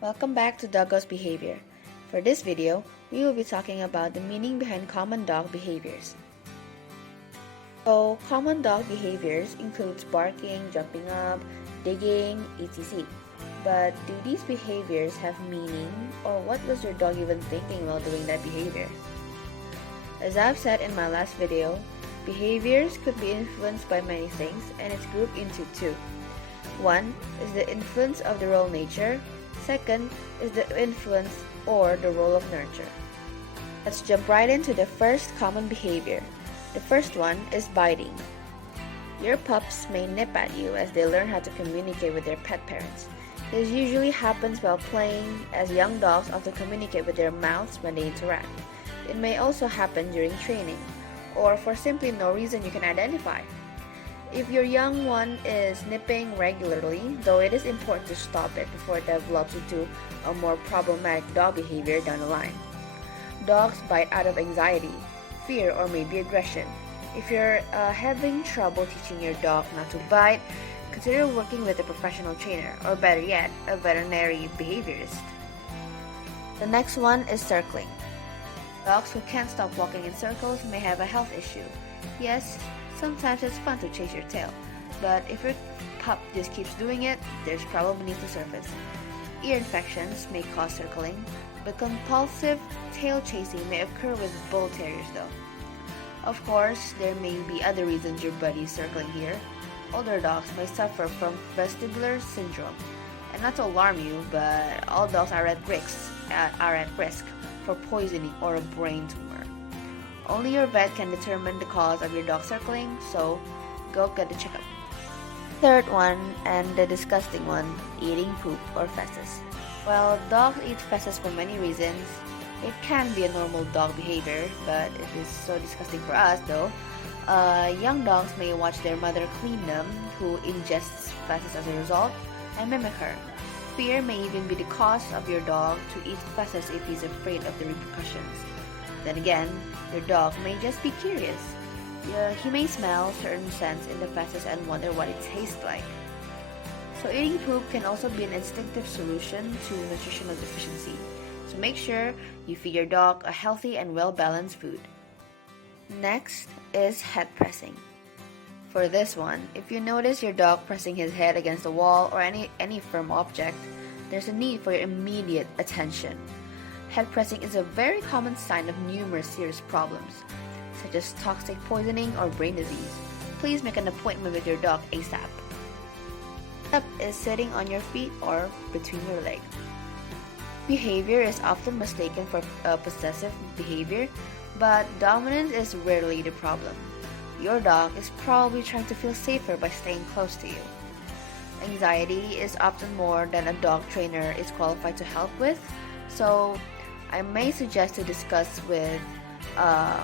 Welcome back to Doggo's Behavior. For this video, we will be talking about the meaning behind common dog behaviors. So, common dog behaviors includes barking, jumping up, digging, etc. But do these behaviors have meaning, or what was your dog even thinking while doing that behavior? As I've said in my last video, behaviors could be influenced by many things, and it's grouped into two. One is the influence of the role nature. Second is the influence or the role of nurture. Let's jump right into the first common behavior. The first one is biting. Your pups may nip at you as they learn how to communicate with their pet parents. This usually happens while playing, as young dogs often communicate with their mouths when they interact. It may also happen during training, or for simply no reason you can identify. If your young one is nipping regularly, though it is important to stop it before it develops into a more problematic dog behavior down the line. Dogs bite out of anxiety, fear, or maybe aggression. If you're having trouble teaching your dog not to bite, consider working with a professional trainer, or better yet, a veterinary behaviorist. The next one is circling. Dogs who can't stop walking in circles may have a health issue. Yes, sometimes it's fun to chase your tail, but if your pup just keeps doing it, there's problem beneath the surface. Ear infections may cause circling, but compulsive tail chasing may occur with bull terriers though. Of course, there may be other reasons your buddy is circling here. Older dogs may suffer from vestibular syndrome. And not to alarm you, but all dogs are at risk for poisoning or a brain tumor. Only your vet can determine the cause of your dog circling, so go get the checkup. Third one, and the disgusting one, eating poop or feces. Well, dogs eat feces for many reasons. It can be a normal dog behavior, but it is so disgusting for us though. Young dogs may watch their mother clean them, who ingests feces as a result, and mimic her. Fear may even be the cause of your dog to eat feces if he's afraid of the repercussions. Then again, your dog may just be curious. He may smell certain scents in the feces and wonder what it tastes like. So eating poop can also be an instinctive solution to nutritional deficiency. So make sure you feed your dog a healthy and well-balanced food. Next is head pressing. For this one, if you notice your dog pressing his head against a wall or any firm object, there's a need for your immediate attention. Head pressing is a very common sign of numerous serious problems, such as toxic poisoning or brain disease. Please make an appointment with your dog ASAP. Up is sitting on your feet or between your legs. Behavior is often mistaken for possessive behavior, but dominance is rarely the problem. Your dog is probably trying to feel safer by staying close to you. Anxiety is often more than a dog trainer is qualified to help with, so I may suggest to discuss with a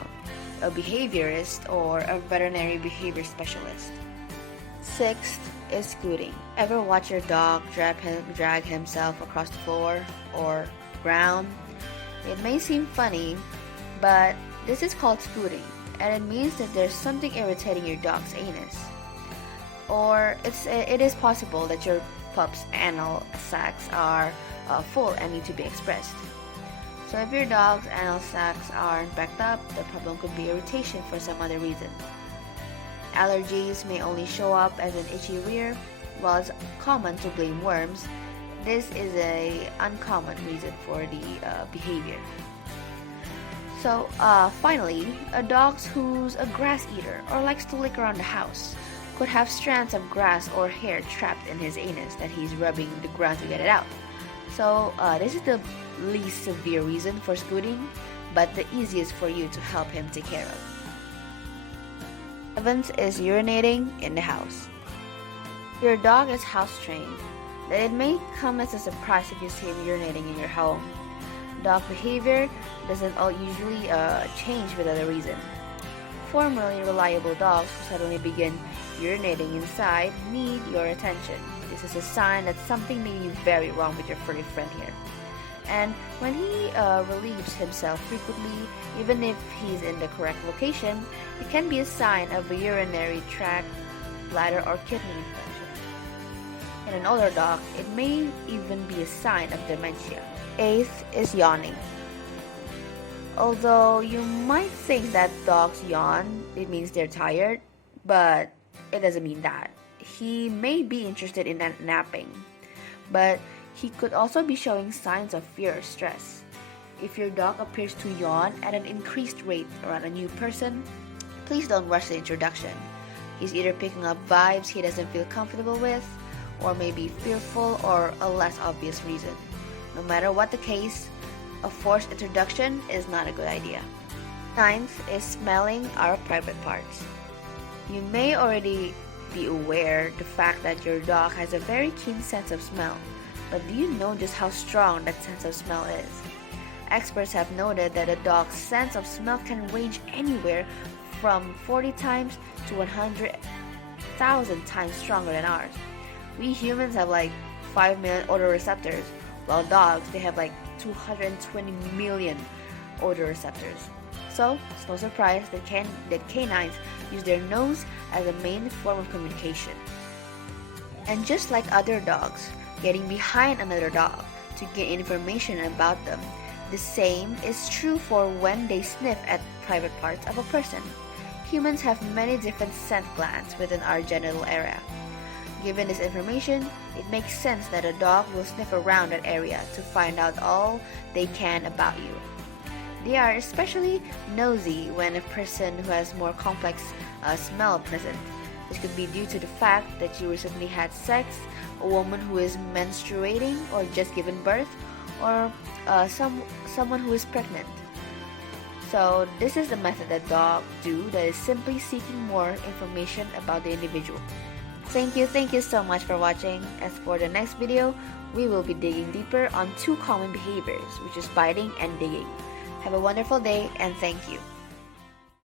behaviorist or a veterinary behavior specialist. Sixth is scooting. Ever watch your dog drag himself across the floor or ground? It may seem funny, but this is called scooting, and it means that there's something irritating your dog's anus. Or it is possible that your pup's anal sacs are full and need to be expressed. So if your dog's anal sacs aren't backed up, the problem could be irritation for some other reason. Allergies may only show up as an itchy rear. While it's common to blame worms, this is an uncommon reason for the behavior. So finally, a dog who's a grass eater or likes to lick around the house could have strands of grass or hair trapped in his anus that he's rubbing the ground to get it out. So this is the least severe reason for scooting, but the easiest for you to help him take care of. Seventh is urinating in the house. Your dog is house trained, then it may come as a surprise if you see him urinating in your home. Dog behavior doesn't usually change without a reason. Formerly reliable dogs who suddenly begin urinating inside need your attention. This is a sign that something may be very wrong with your furry friend here. And when he relieves himself frequently, even if he's in the correct location, it can be a sign of a urinary tract, bladder, or kidney infection. In an older dog, it may even be a sign of dementia. Eighth is yawning. Although you might think that dogs yawn, it means they're tired, but it doesn't mean that. He may be interested in napping, but he could also be showing signs of fear or stress. If your dog appears to yawn at an increased rate around a new person, please don't rush the introduction. He's either picking up vibes he doesn't feel comfortable with, or maybe fearful or a less obvious reason. No matter what the case, a forced introduction is not a good idea. Ninth is smelling our private parts. You may already be aware the fact that your dog has a very keen sense of smell, but do you know just how strong that sense of smell is? Experts have noted that a dog's sense of smell can range anywhere from 40 times to 100,000 times stronger than ours. We humans have like 5 million odor receptors, while dogs, they have like 220 million odor receptors. So, it's no surprise that canines use their nose as a main form of communication. And just like other dogs, getting behind another dog to gain information about them, the same is true for when they sniff at private parts of a person. Humans have many different scent glands within our genital area. Given this information, it makes sense that a dog will sniff around that area to find out all they can about you. They are especially nosy when a person who has more complex smell present. This could be due to the fact that you recently had sex, a woman who is menstruating or just given birth, or someone who is pregnant. So this is the method that dogs do, that is simply seeking more information about the individual. Thank you so much for watching. As for the next video, we will be digging deeper on two common behaviors, which is biting and digging. Have a wonderful day and thank you.